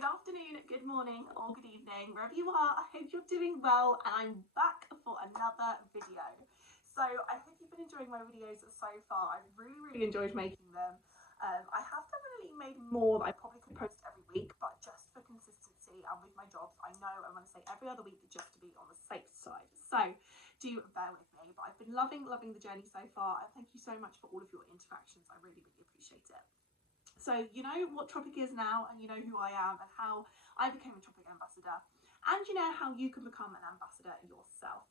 Good afternoon, good morning, or good evening, wherever you are. I hope you're doing well, and I'm back for another video. So I hope you've been enjoying my videos so far. I've really enjoyed making them. I have definitely made more that I probably could post every week, but just for consistency and with my jobs, I know I'm going to say every other week just to be on the safe side. So do bear with me, but I've been loving the journey so far, and thank you so much for all of your interactions. I really appreciate it. So you know what Tropic is now, and you know who I am and how I became a Tropic Ambassador, and you know how you can become an ambassador yourself.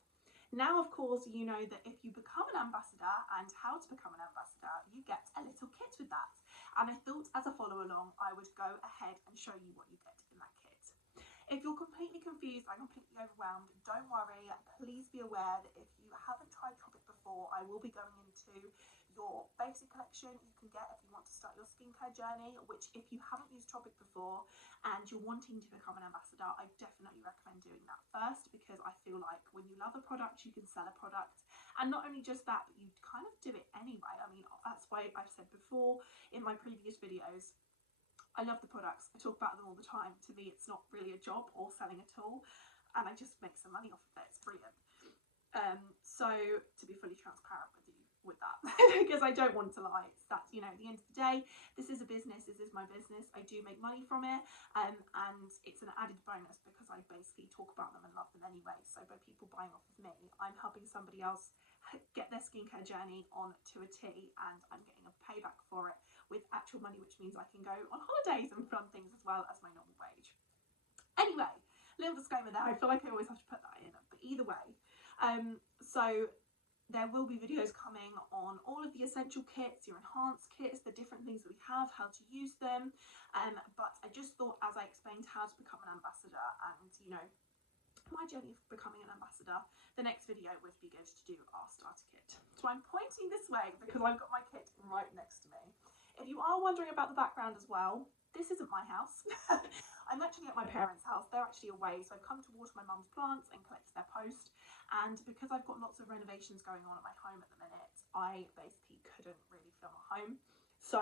Now, of course, you know that if you become an ambassador and how to become an ambassador, you get a little kit with that. And I thought as a follow along, I would go ahead and show you what you get in that kit. If you're completely confused and completely overwhelmed, don't worry. Please be aware that if you haven't tried Tropic before, I will be going into your basic collection you can get if you want to start your skincare journey, which if you haven't used Tropic before and you're wanting to become an ambassador, I definitely recommend doing that first, because I feel like when you love a product, you can sell a product. And not only just that, but you kind of do it anyway. I mean, that's why I've said before in my previous videos, I love the products. I talk about them all the time. To me, it's not really a job or selling at all, and I just make some money off of it. It's brilliant. So to be fully transparent with you with that, because I don't want to lie, it's that, you know, at the end of the day, this is a business, this is my business, I do make money from it, and it's an added bonus because I basically talk about them and love them anyway. So by people buying off of me, I'm helping somebody else get their skincare journey on to a T, and I'm getting a payback for it with actual money, which means I can go on holidays and fun things as well as my normal wage. Anyway, little disclaimer there, I feel like I always have to put that in, but either way, so there will be videos coming on all of the essential kits, your enhanced kits, the different things that we have, how to use them, but I just thought, as I explained how to become an ambassador and, you know, my journey of becoming an ambassador, the next video would be good to do our starter kit. So I'm pointing this way because I've got my kit right next to me. If you are wondering about the background as well, this isn't my house. I'm actually at my parents' house. They're actually away, so I've come to water my mum's plants and collect their post. And because I've got lots of renovations going on at my home at the minute, I basically couldn't really film at home. So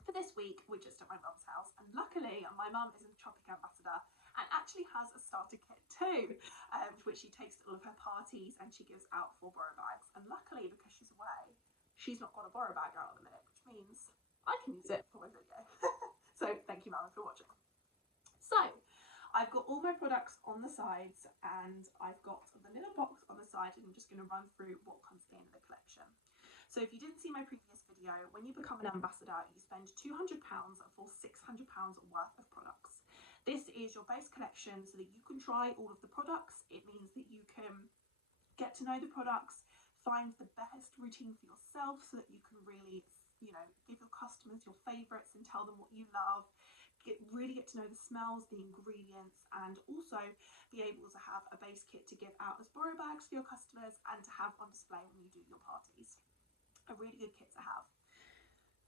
for this week, we're just at my mum's house, and luckily my mum is a Tropic Ambassador and actually has a starter kit too, which she takes to all of her parties and she gives out 4 borrow bags. And luckily, because she's away, she's not got a borrow bag out at the minute, which means I can use it for my video. So thank you, Mum, for watching. So I've got all my products on the sides, and I've got the little box on the side, and I'm just going to run through what comes at the end of the collection. So if you didn't see my previous video, when you become an ambassador, you spend £200 for £600 worth of products. This is your base collection so that you can try all of the products. It means that you can get to know the products, find the best routine for yourself so that you can really, you know, give your customers your favourites and tell them what you love. Really get to know the smells, the ingredients, and also be able to have a base kit to give out as borrow bags for your customers and to have on display when you do your parties. A really good kit to have.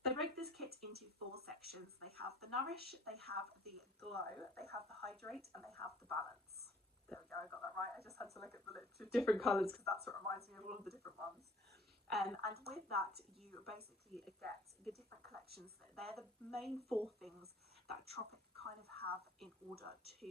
They break this kit into 4 sections. They have the Nourish, they have the Glow, they have the Hydrate, and they have the Balance. There we go, I got that right. I just had to look at the different colours because that's what reminds me of all of the different ones. And with that, you basically get the different collections. They're the main 4 things that Tropic kind of have in order to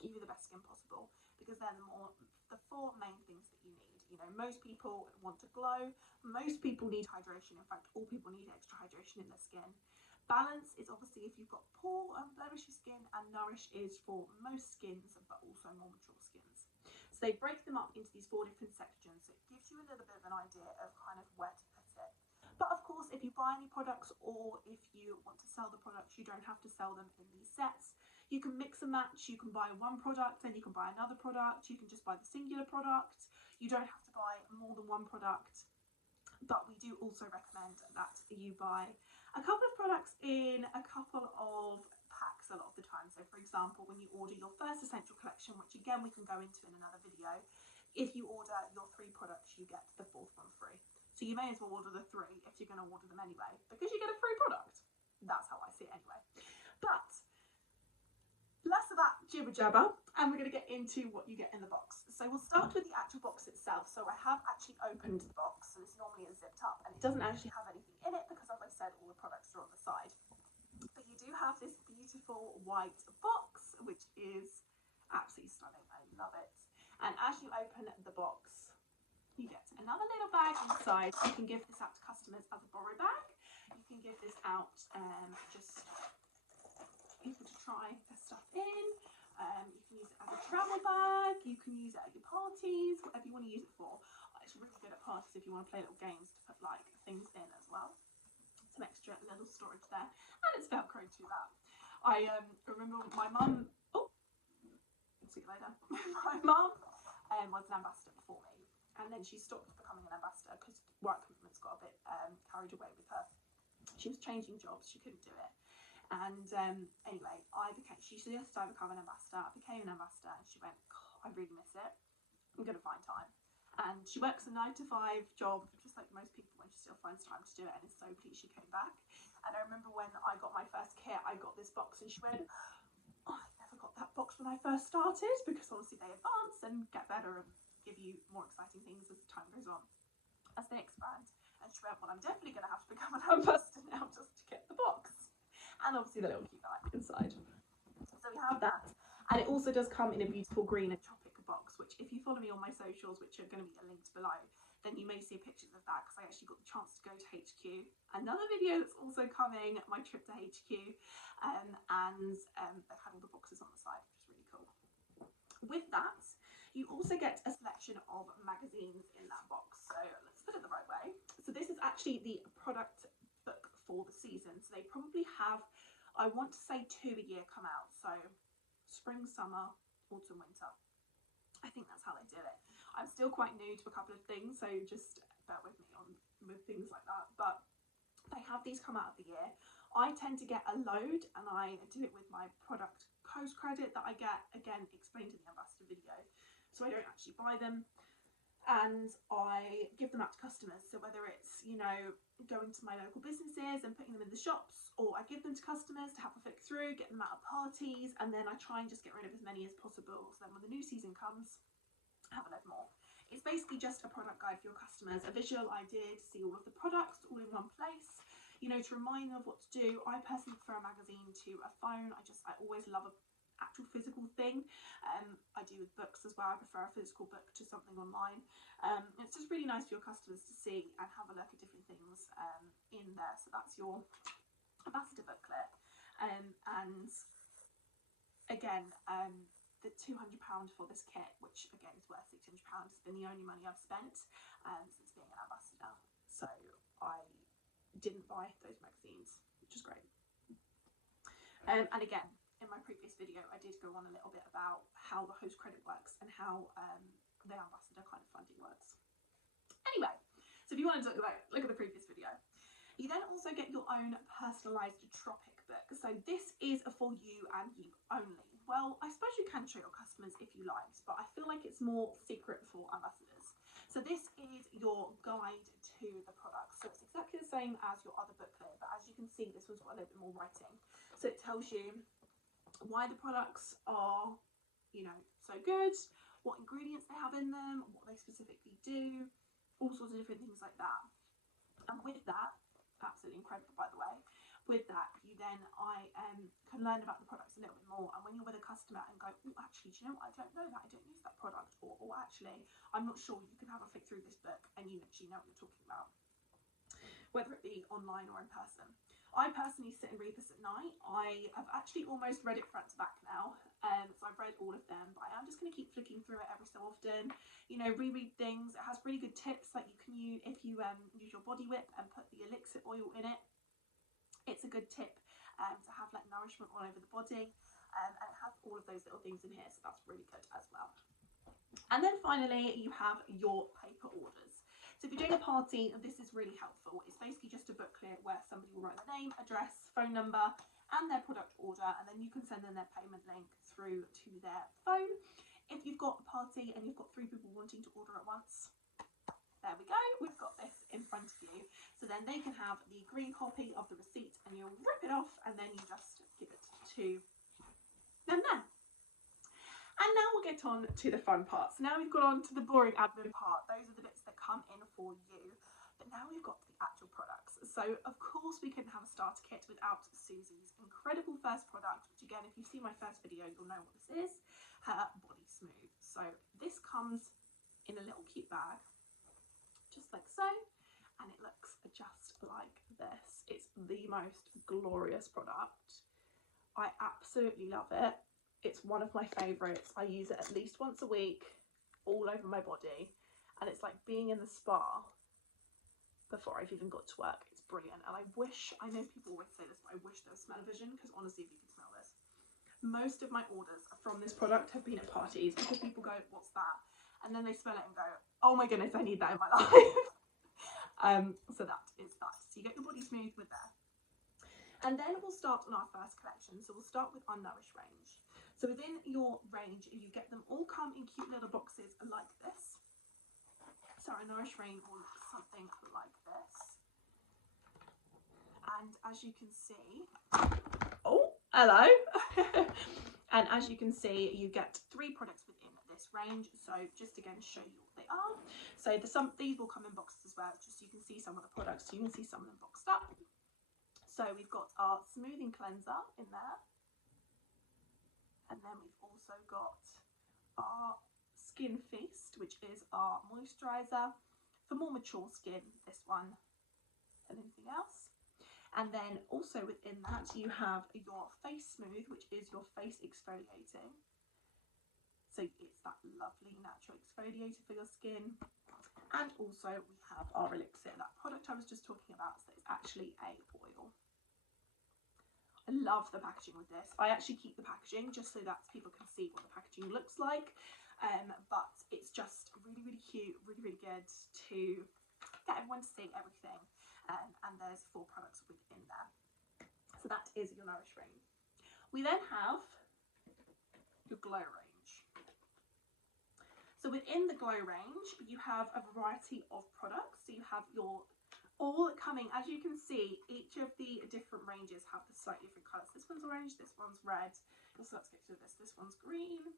give you the best skin possible, because they're the 4 main things that you need. You know, most people want to glow, most people need hydration. In fact, all people need extra hydration in their skin. Balance is obviously if you've got poor and blemishy skin, and Nourish is for most skins, but also more mature skins. So they break them up into these 4 different sections. So it gives you a little bit of an idea of kind of where to put it. But of course, if you buy any products, or if you want to sell the products, you don't have to sell them in these sets. You can mix and match. You can buy one product, then you can buy another product. You can just buy the singular product. You don't have to buy more than one product. But we do also recommend that you buy a couple of products in a couple of packs a lot of the time. So for example, when you order your first essential collection, which again we can go into in another video, if you order your 3 products, you get the 4th one free. So you may as well order the 3 if you're going to order them anyway, because you get a free product. That's how I see it anyway. But less of that jibber jabber, and we're going to get into what you get in the box. So we'll start with the actual box itself. So I have actually opened the box. So this normally is zipped up, and it doesn't actually have anything in it because, as I said, all the products are on the side. But you do do have this beautiful white box, which is absolutely stunning. I love it. And as you open the box, you get another little bag inside. You can give this out to customers as a borrow bag. You can give this out just people to try their stuff in. You can use it as a travel bag. You can use it at your parties, whatever you want to use it for. It's really good at parties if you want to play little games to put like things in as well. Some extra little storage there, and it's Velcro to that. I remember my mum. Oh, see you later. My mum was an ambassador before me, and then she stopped becoming an ambassador because work commitments got a bit carried away with her. She was changing jobs, she couldn't do it. And anyway, she suggested I become an ambassador. I became an ambassador, and she went, I really miss it. I'm going to find time. And she works a 9 to 5 job, just like most people, when she still finds time to do it, and is so pleased she came back. And I remember when I got my first kit, I got this box, and she went, I never got that box when I first started, because obviously they advance and get better and give you more exciting things as the time goes on, as they expand. And she went, well, I'm definitely going to have to become an ambassador now just to get the box. And obviously the little cute guy inside. So we have that. And it also does come in a beautiful green and Tropic box, which if you follow me on my socials, which are going to be linked below, then you may see pictures of that, because I actually got the chance to go to HQ. Another video that's also coming, my trip to HQ. And they've had all the boxes on the side, which is really cool. With that, you also get a selection of magazines in that box. So let's put it the right way. So this is actually the product book for the season. So they probably have, I want to say 2 a year come out. So spring, summer, autumn, winter. I think that's how they do it. I'm still quite new to a couple of things, so just bear with me with things like that. But they have these come out of the year. I tend to get a load, and I do it with my product post credit that I get, again, explained in the ambassador video. So I don't actually buy them, and I give them out to customers. So whether it's, you know, going to my local businesses and putting them in the shops, or I give them to customers to have a flick through, get them out of parties, and then I try and just get rid of as many as possible. So then when the new season comes, I have a load more. It's basically just a product guide for your customers, a visual idea to see all of the products all in one place, you know, to remind them of what to do. I personally prefer a magazine to a phone. I always love a actual physical thing. I do with books as well. I prefer a physical book to something online. It's just really nice for your customers to see and have a look at different things in there. So that's your ambassador booklet. And again, the £200 for this kit, which again is worth £600, has been the only money I've spent since being an ambassador. So I didn't buy those magazines, which is great. And again, in my previous video, I did go on a little bit about how the host credit works and how the ambassador kind of funding works. Anyway, so if you want to look at the previous video. You then also get your own personalised Tropic book. So this is for you and you only. Well, I suppose you can show your customers if you like, but I feel like it's more secret for ambassadors. So this is your guide to the products. So it's exactly the same as your other booklet, but as you can see, this one's got a little bit more writing. So it tells you why the products are, you know, so good, what ingredients they have in them, what they specifically do, all sorts of different things like that. And with that, absolutely incredible by the way, with that you then can learn about the products a little bit more. And when you're with a customer and go, oh, actually, do you know what, I don't know that, I don't use that product, or actually, I'm not sure, you can have a flick through this book and you actually know what you're talking about, whether it be online or in person. I personally sit and read this at night. I have actually almost read it front to back now, so I've read all of them, but I am just going to keep flicking through it every so often, you know, reread things. It has really good tips that you can use if you use your body whip and put the elixir oil in it. It's a good tip to have like nourishment all over the body, and it has all of those little things in here, so that's really good as well. And then finally, you have your paper orders. So if you're doing a party, this is really helpful. It's basically just a booklet where somebody will write their name, address, phone number, and their product order, and then you can send them their payment link through to their phone. If you've got a party and you've got 3 people wanting to order at once, there we go, we've got this in front of you. So then they can have the green copy of the receipt, and you'll rip it off, and then you just give it to them then. And now we'll get on to the fun parts. Now we've got on to the boring admin part. Those are the bits that come in for you. But now we've got to the actual products. So of course we couldn't have a starter kit without Susie's incredible first product, which again, if you've seen my first video, you'll know what this is, her Body Smooth. So this comes in a little cute bag, just like so, and it looks just like this. It's the most glorious product. I absolutely love it. It's one of my favourites. I use it at least once a week, all over my body, and it's like being in the spa before I've even got to work. It's brilliant, and I know people always say this, but I wish there was smell-o-vision, because honestly, if you can smell this. Most of my orders from this product have been at parties, because people go, what's that? And then they smell it and go, oh my goodness, I need that in my life. So that is that. So you get your Body Smooth with there. And then we'll start on our first collection. So we'll start with our Nourish range. So within your range, you get them all come in cute little boxes like this. So our Nourish range will look something like this. And as you can see, oh, hello. And as you can see, you get 3 products within this range. So just again, show you what they are. So these will come in boxes as well, just so you can see some of the products. So you can see some of them boxed up. So we've got our Smoothing Cleanser in there. And then we've also got our Skin Feast, which is our moisturiser for more mature skin, this one than anything else. And then also within that you have your Face Smooth, which is your face exfoliating. So it's that lovely natural exfoliator for your skin. And also we have our Elixir, that product I was just talking about, so it's actually a oil. I love the packaging with this. I actually keep the packaging just so that people can see what the packaging looks like. But it's just really, really cute, really, really good to get everyone to see everything. And there's 4 products within there. So that is your Nourish range. We then have your Glow range. So within the Glow range, you have a variety of products. So you have your all coming, as you can see, each of the different ranges have the slightly different colours. This one's orange, this one's red. So let's get through this. This one's green.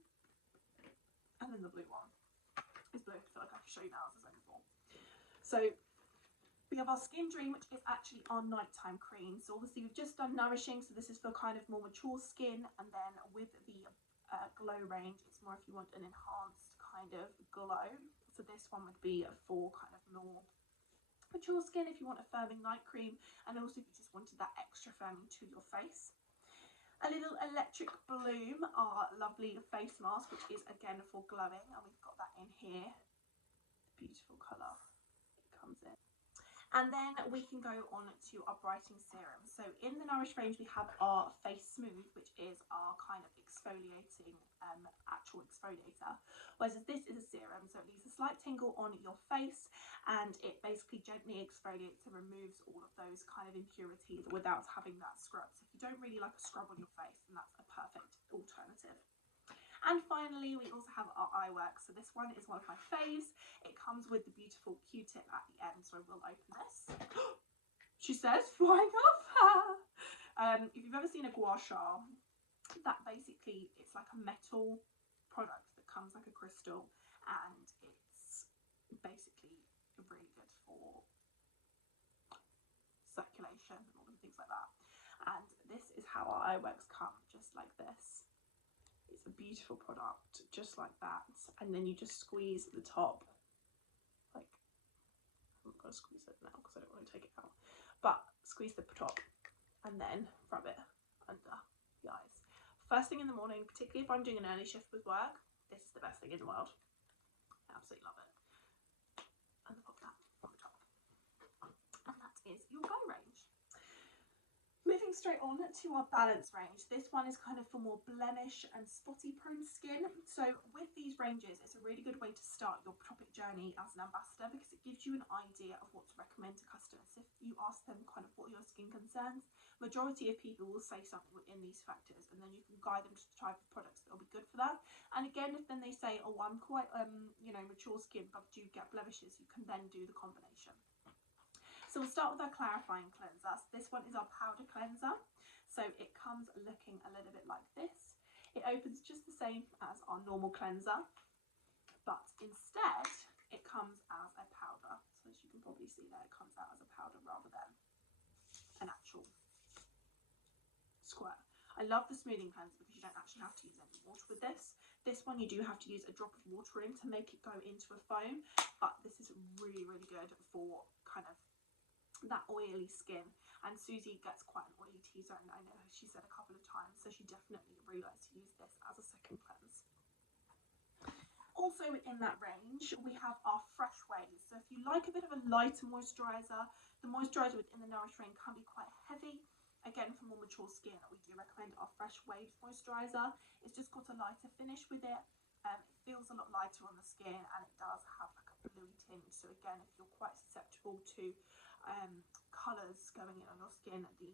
And then the blue one is blue. I feel like I can show you now, as I said before. So we have our Skin Dream, which is actually our nighttime cream. So obviously we've just done Nourishing, so this is for kind of more mature skin. And then with the Glow range, it's more if you want an enhanced kind of glow. So this one would be for kind of more mature skin if you want a firming night cream, and also if you just wanted that extra firming to your face. A little Electric Bloom, our lovely face mask, which is again for glowing, and we've got that in here. Beautiful colour it comes in. And then we can go on to our brightening serum. So in the Nourish range we have our Face Smooth, which is our kind of exfoliating actual exfoliator, whereas this is a serum, so it leaves a slight tingle on your face and it basically gently exfoliates and removes all of those kind of impurities without having that scrub. So if you don't really like a scrub on your face, then that's a perfect alternative. And finally, we also have our Eye Work. So this one is one of my faves. It comes with the beautiful Q-tip at the end, so we'll open this. She says, flying off. If you've ever seen a gua sha, that basically, it's like a metal product that comes like a crystal, and it's basically really good for circulation and all the things like that. And this is how our Eye Works come, just like this. It's a beautiful product, just like that. And then you just squeeze the top. Like, I'm not going to squeeze it now because I don't want to take it out. But squeeze the top and then rub it under the eyes. First thing in the morning, particularly if I'm doing an early shift with work, this is the best thing in the world. I absolutely love it. And pop that on the top. And that is your Glow range. Moving straight on to our Balance range. This one is kind of for more blemish and spotty prone skin. So with these ranges, it's a really good way to start your Tropic journey as an ambassador, because it gives you an idea of what to recommend to customers. If you ask them kind of what are your skin concerns, majority of people will say something within these factors, and then you can guide them to the type of products that will be good for that. And again, if then they say, oh, I'm quite mature skin, but do get blemishes, you can then do the combination. So we'll start with our clarifying cleanser. So this one is our powder cleanser. So it comes looking a little bit like this. It opens just the same as our normal cleanser, but instead it comes as a powder. So as you can probably see there, it comes out as a powder rather than actual squirt. I love the smoothing cleanser because you don't actually have to use any water with this. This one you do have to use a drop of water in to make it go into a foam, but this is really, really good for kind of that oily skin. And Susie gets quite an oily T-zone, I know she said a couple of times, so she definitely really likes to use this as a second cleanse. Also in that range, we have our Fresh Waves. So if you like a bit of a lighter moisturiser, the moisturiser within the Nourish range can be quite heavy. Again, for more mature skin, we do recommend our Fresh Waves moisturiser. It's just got a lighter finish with it. It feels a lot lighter on the skin, and it does have like a bluey tinge. So again, if you're quite susceptible to colours going in on your skin, I've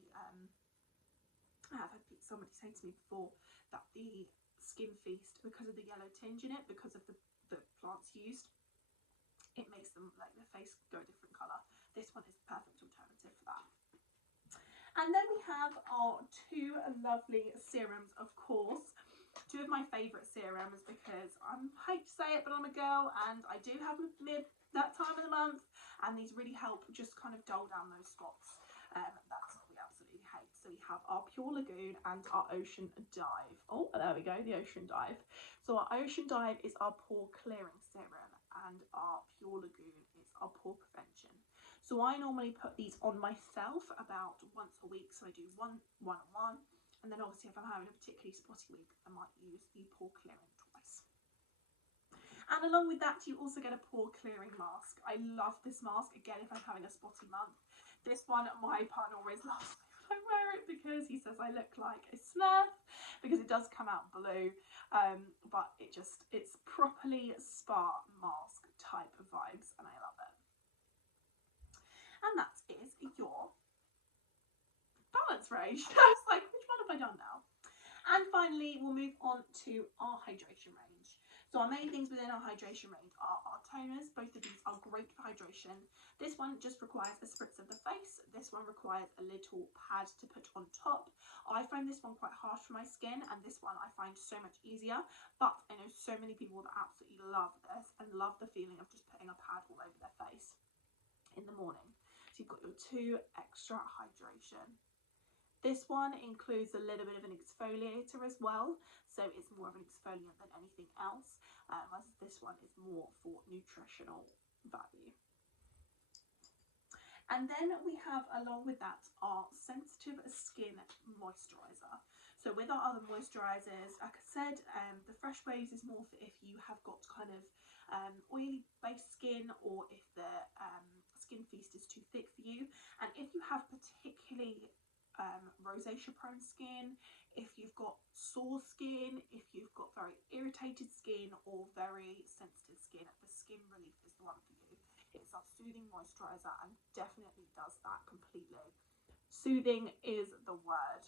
had somebody say to me before that the Skin Feast, because of the yellow tinge in it, because of the plants used, it makes them like their face go a different colour. This one is the perfect alternative for that. And then we have our two lovely serums, of course. Two of my favourite serums because I hate to say it, but I'm a girl and I do have mid that time of the month, and these really help just kind of dull down those spots. That's what we absolutely hate. So we have our Pure Lagoon and our Ocean Dive. Oh, there we go, the Ocean Dive. So our Ocean Dive is our pore clearing serum, and our Pure Lagoon is our pore prevention. So I normally put these on myself about once a week. So I do one and one. And then obviously if I'm having a particularly spotty week, I might use the pore clearing twice. And along with that, you also get a pore clearing mask. I love this mask. Again, if I'm having a spotty month. This one, my partner always laughs when I wear it because he says I look like a Smurf because it does come out blue. But it's properly spa mask type of vibes, and I love it. And that is your balance range. I was like, which one have I done now? And finally, we'll move on to our hydration range. So our main things within our hydration range are our toners. Both of these are great for hydration. This one just requires a spritz of the face. This one requires a little pad to put on top. I find this one quite harsh for my skin, and this one I find so much easier. But I know so many people that absolutely love this and love the feeling of just putting a pad all over their face in the morning. So you've got your 2 extra hydration. This one includes a little bit of an exfoliator as well, so it's more of an exfoliant than anything else, whereas this one is more for nutritional value. And then we have, along with that, our sensitive skin moisturiser. So with our other moisturisers, like I said, the Fresh Waves is more for if you have got kind of oily based skin, or if the Skin Feast is too thick for you. And if you have particularly rosacea prone skin, if you've got sore skin, if you've got very irritated skin or very sensitive skin, the Skin Relief is the one for you. It's our soothing moisturiser and definitely does that completely. Soothing is the word.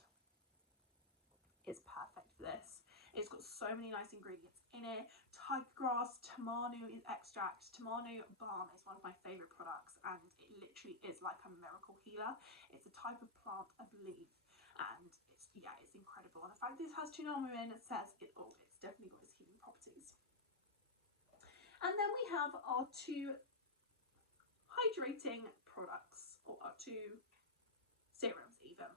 It's perfect for this. It's got so many nice ingredients in it. Tiger grass, tamanu extract. Tamanu balm is one of my favourite products, and it literally is like a miracle healer. It's a type of plant, I believe, and it's incredible. And the fact that it has tamanu in, it says it all. It's definitely got its healing properties. And then we have our 2 hydrating products, or our 2 serums even.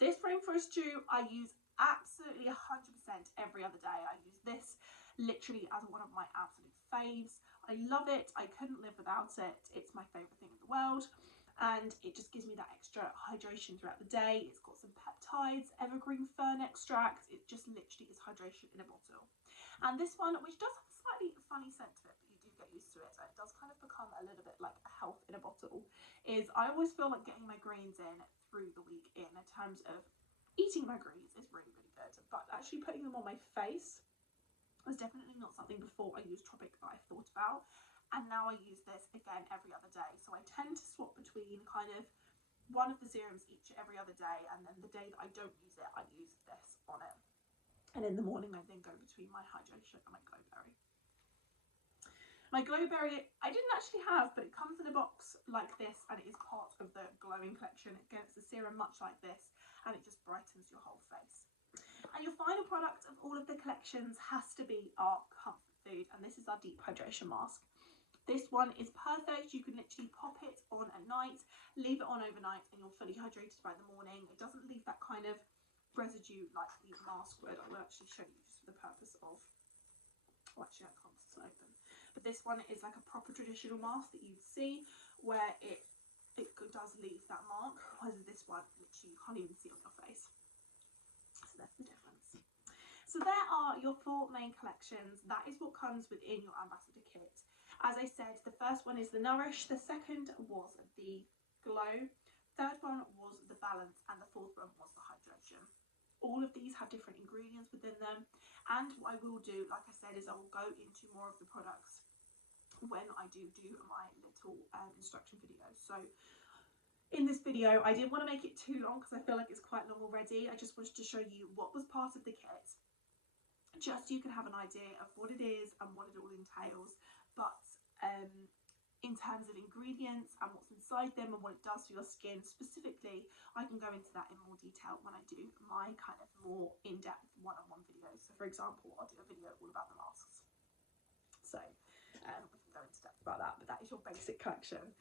This Rainforest Dew I use absolutely 100% every other day. I use this literally as one of my absolute faves. I love it. I couldn't live without it. It's my favourite thing in the world, and it just gives me that extra hydration throughout the day. It's got some peptides, evergreen fern extract. It just literally is hydration in a bottle. And this one, which does have a slightly funny scent to it, but you do get used to it, and it does kind of become a little bit like a health in a bottle, is I always feel like getting my greens in through the week in terms of eating my greens is really, really good, but actually putting them on my face was definitely not something before I used Tropic that I thought about, and now I use this again every other day. So I tend to swap between kind of one of the serums each every other day, and then the day that I don't use it, I use this on it. And in the morning I then go between my hydration and my glowberry. My glowberry I didn't actually have, but it comes in a box like this, and it is part of the glowing collection. Again, it's a serum much like this, and it just brightens your whole face. And your final product of all of the collections has to be our comfort food, and this is our deep hydration mask. This one is perfect. You can literally pop it on at night, leave it on overnight, and you're fully hydrated by the morning. It doesn't leave that kind of residue like the mask would. I will actually show you just for the purpose of, oh actually I can't, it's open. But this one is like a proper traditional mask that you'd see where it does leave that mark, whereas this one literally you can't even see on your face. So that's the difference. So there are your 4 main collections. That is what comes within your Ambassador kit. As I said, the first one is the Nourish, the second was the Glow, third one was the Balance, and the fourth one was the Hydration. All of these have different ingredients within them, and what I will do, like I said, is I will go into more of the products when I do my little instruction video. So in this video, I didn't want to make it too long because I feel like it's quite long already. I just wanted to show you what was part of the kit, just so you can have an idea of what it is and what it all entails. But in terms of ingredients and what's inside them and what it does to your skin specifically, I can go into that in more detail when I do my kind of more in-depth one-on-one videos. So for example, I'll do a video all about the masks. So we can go into depth about that, but that is your basic collection.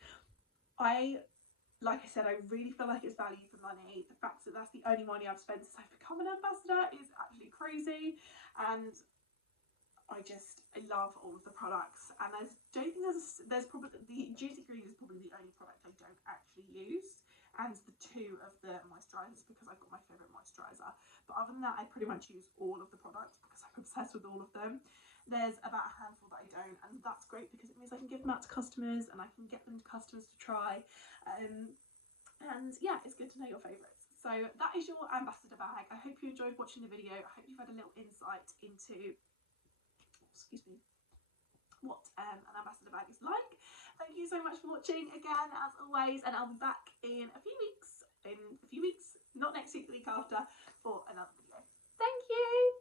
Like I said, I really feel like it's value for money. The fact that that's the only money I've spent since I've become an ambassador is actually crazy, and I love all of the products. And I don't think there's probably, the Juicy Green is probably the only product I don't actually use, and the 2 of the moisturisers because I've got my favourite moisturiser. But other than that, I pretty much use all of the products because I'm obsessed with all of them. There's about a handful that I don't, and that's great because it means I can give them out to customers and I can get them to customers to try. And yeah, it's good to know your favourites. So that is your Ambassador bag. I hope you enjoyed watching the video. I hope you've had a little insight into, excuse me, what an Ambassador bag is like. Thank you so much for watching again, as always, and I'll be back in a few weeks, not next week, the week after, for another video. Thank you.